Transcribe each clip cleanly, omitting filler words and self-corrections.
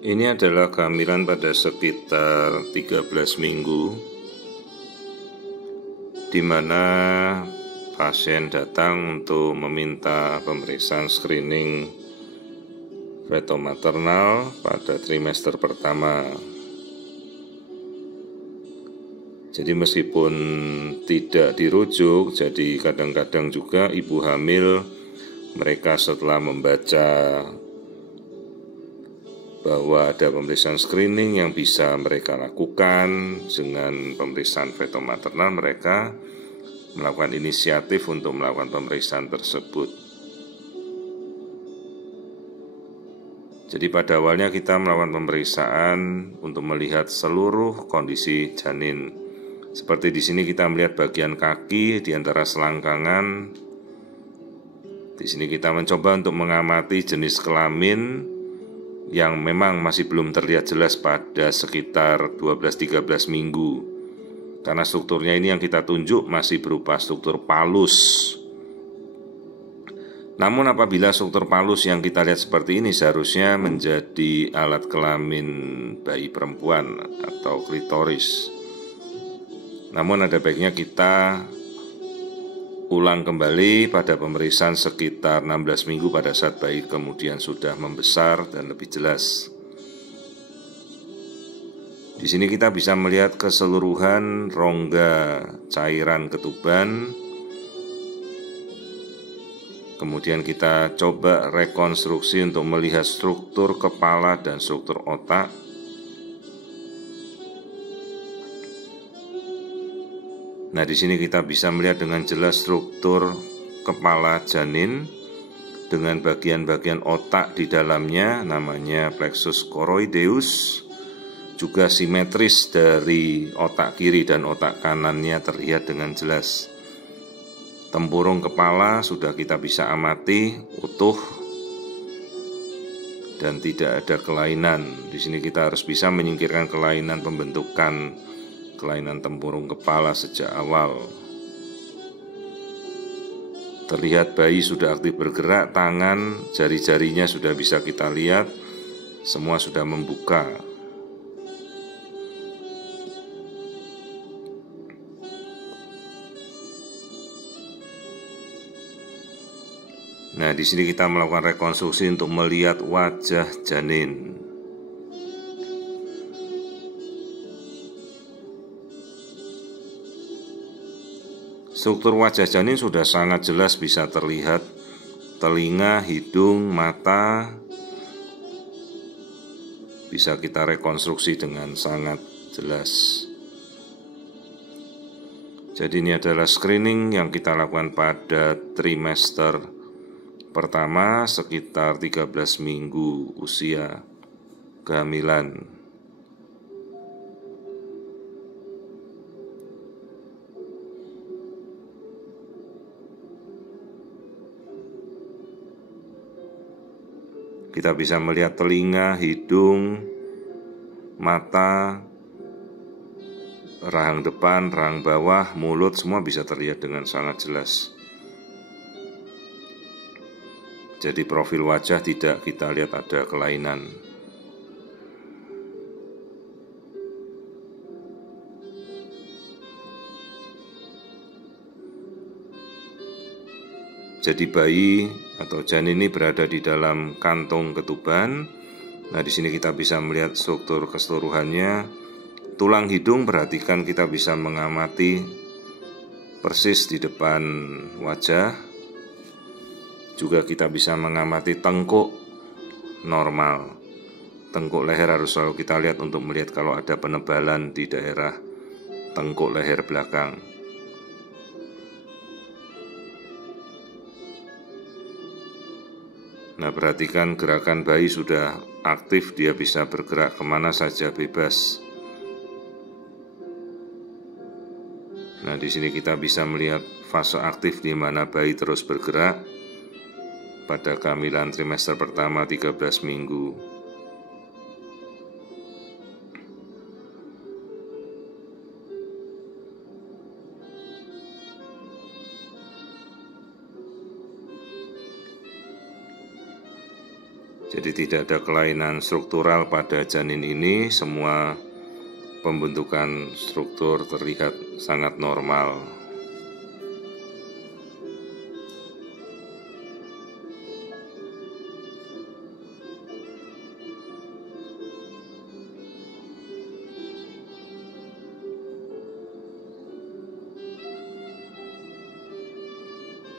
Ini adalah kehamilan pada sekitar 13 minggu, di mana pasien datang untuk meminta pemeriksaan screening feto maternal pada trimester pertama. Jadi meskipun tidak dirujuk, jadi kadang-kadang juga ibu hamil mereka setelah membaca bahwa ada pemeriksaan screening yang bisa mereka lakukan dengan pemeriksaan feto maternal, mereka melakukan inisiatif untuk melakukan pemeriksaan tersebut. Jadi pada awalnya kita melakukan pemeriksaan untuk melihat seluruh kondisi janin. Seperti di sini kita melihat bagian kaki di antara selangkangan. Di sini kita mencoba untuk mengamati jenis kelamin yang memang masih belum terlihat jelas pada sekitar 12-13 minggu. Karena strukturnya ini yang kita tunjuk masih berupa struktur palus. Namun apabila struktur palus yang kita lihat seperti ini seharusnya menjadi alat kelamin bayi perempuan atau klitoris. Namun ada baiknya kita ulang kembali pada pemeriksaan sekitar 16 minggu pada saat bayi kemudian sudah membesar dan lebih jelas. Di sini kita bisa melihat keseluruhan rongga cairan ketuban. Kemudian kita coba rekonstruksi untuk melihat struktur kepala dan struktur otak. Nah, di sini kita bisa melihat dengan jelas struktur kepala janin dengan bagian-bagian otak di dalamnya, namanya plexus choroideus. Juga simetris dari otak kiri dan otak kanannya terlihat dengan jelas. Tempurung kepala sudah kita bisa amati utuh dan tidak ada kelainan. Di sini kita harus bisa menyingkirkan kelainan pembentukan kelainan tempurung kepala sejak awal. Terlihat bayi sudah aktif bergerak, tangan, jari-jarinya sudah bisa kita lihat, semua sudah membuka. Nah, di sini kita melakukan rekonstruksi untuk melihat wajah janin. Struktur wajah janin sudah sangat jelas bisa terlihat, telinga, hidung, mata bisa kita rekonstruksi dengan sangat jelas. Jadi ini adalah screening yang kita lakukan pada trimester pertama sekitar 13 minggu usia kehamilan. Kita bisa melihat telinga, hidung, mata, rahang depan, rahang bawah, mulut, semua bisa terlihat dengan sangat jelas. Jadi profil wajah tidak kita lihat ada kelainan. Jadi bayi atau janin ini berada di dalam kantung ketuban. Nah, di sini kita bisa melihat struktur keseluruhannya. Tulang hidung, perhatikan kita bisa mengamati persis di depan wajah. Juga kita bisa mengamati tengkuk normal. Tengkuk leher harus selalu kita lihat untuk melihat kalau ada penebalan di daerah tengkuk leher belakang. Nah, perhatikan gerakan bayi sudah aktif, dia bisa bergerak kemana saja bebas. Nah, di sini kita bisa melihat fase aktif di mana bayi terus bergerak pada kehamilan trimester pertama 13 minggu. Jadi tidak ada kelainan struktural pada janin ini, semua pembentukan struktur terlihat sangat normal.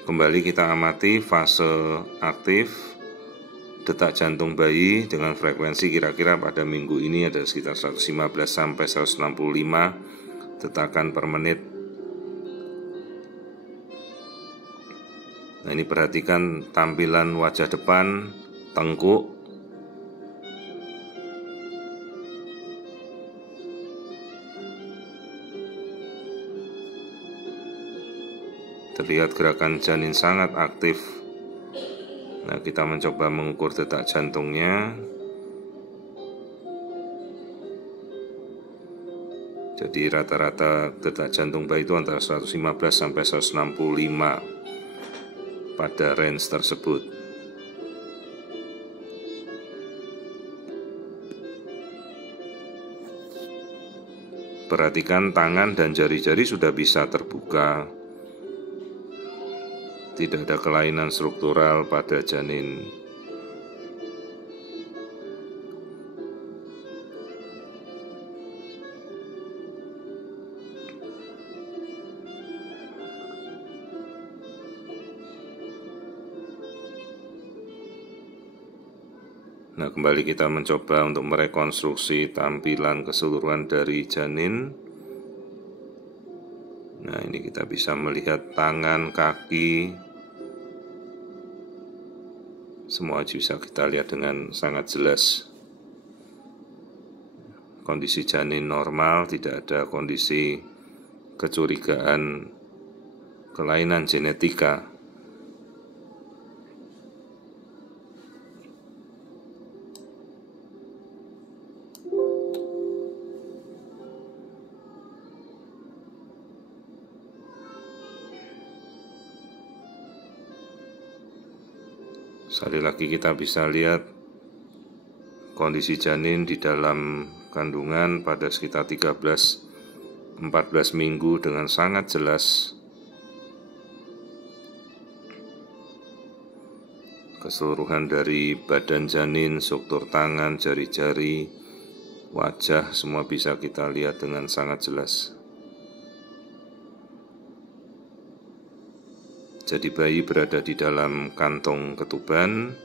Kembali kita amati fase aktif detak jantung bayi dengan frekuensi kira-kira pada minggu ini ada sekitar 115 sampai 165 detakan per menit. Nah, ini perhatikan tampilan wajah depan, tengkuk, terlihat gerakan janin sangat aktif. Nah, kita mencoba mengukur detak jantungnya. Jadi rata-rata detak jantung bayi itu antara 115 sampai 165 pada range tersebut. Perhatikan tangan dan jari-jari sudah bisa terbuka. Tidak ada kelainan struktural pada janin. Nah, kembali kita mencoba untuk merekonstruksi tampilan keseluruhan dari janin. Nah, ini kita bisa melihat tangan, kaki, semua bisa kita lihat dengan sangat jelas. Kondisi janin normal, tidak ada kondisi kecurigaan kelainan genetika. Sekali lagi kita bisa lihat kondisi janin di dalam kandungan pada sekitar 13-14 minggu dengan sangat jelas. Keseluruhan dari badan janin, struktur tangan, jari-jari, wajah, semua bisa kita lihat dengan sangat jelas. Jadi bayi berada di dalam kantong ketuban.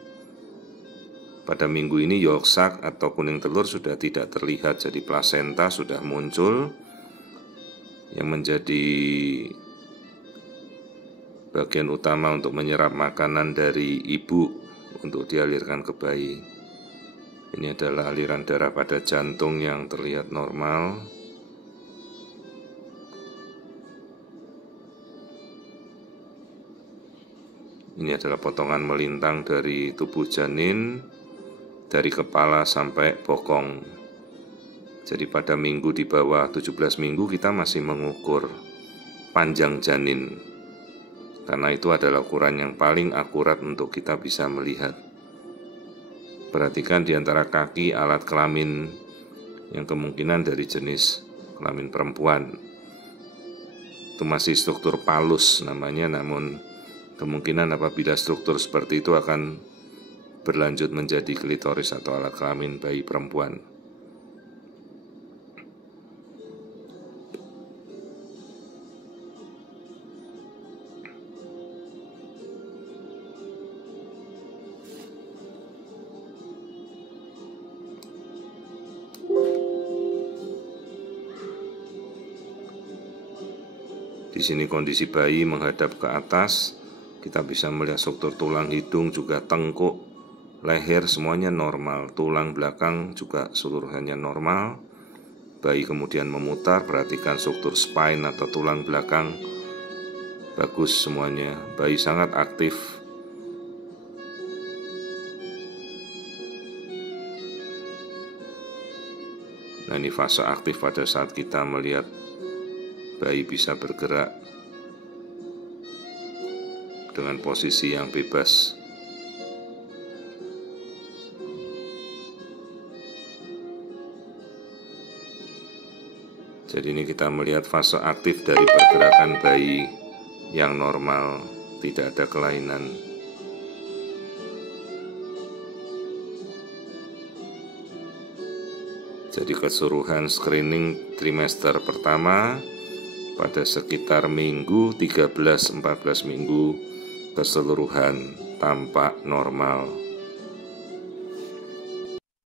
Pada minggu ini yolk sac atau kuning telur sudah tidak terlihat, jadi plasenta sudah muncul yang menjadi bagian utama untuk menyerap makanan dari ibu untuk dialirkan ke bayi. Ini adalah aliran darah pada jantung yang terlihat normal. Ini adalah potongan melintang dari tubuh janin, dari kepala sampai bokong. Jadi pada minggu di bawah 17 minggu kita masih mengukur panjang janin, karena itu adalah ukuran yang paling akurat untuk kita bisa melihat. Perhatikan di antara kaki alat kelamin yang kemungkinan dari jenis kelamin perempuan. Itu masih struktur palus namanya, namun kemungkinan apabila struktur seperti itu akan berlanjut menjadi klitoris atau alat kelamin bayi perempuan. Di sini kondisi bayi menghadap ke atas. Kita bisa melihat struktur tulang hidung, juga tengkuk, leher, semuanya normal. Tulang belakang juga seluruhnya normal. Bayi kemudian memutar, perhatikan struktur spine atau tulang belakang, bagus semuanya. Bayi sangat aktif. Nah, ini fase aktif pada saat kita melihat bayi bisa bergerak dengan posisi yang bebas. Jadi ini kita melihat fase aktif dari pergerakan bayi yang normal, tidak ada kelainan. Jadi keseluruhan screening trimester pertama pada sekitar minggu 13-14 minggu keseluruhan tampak normal.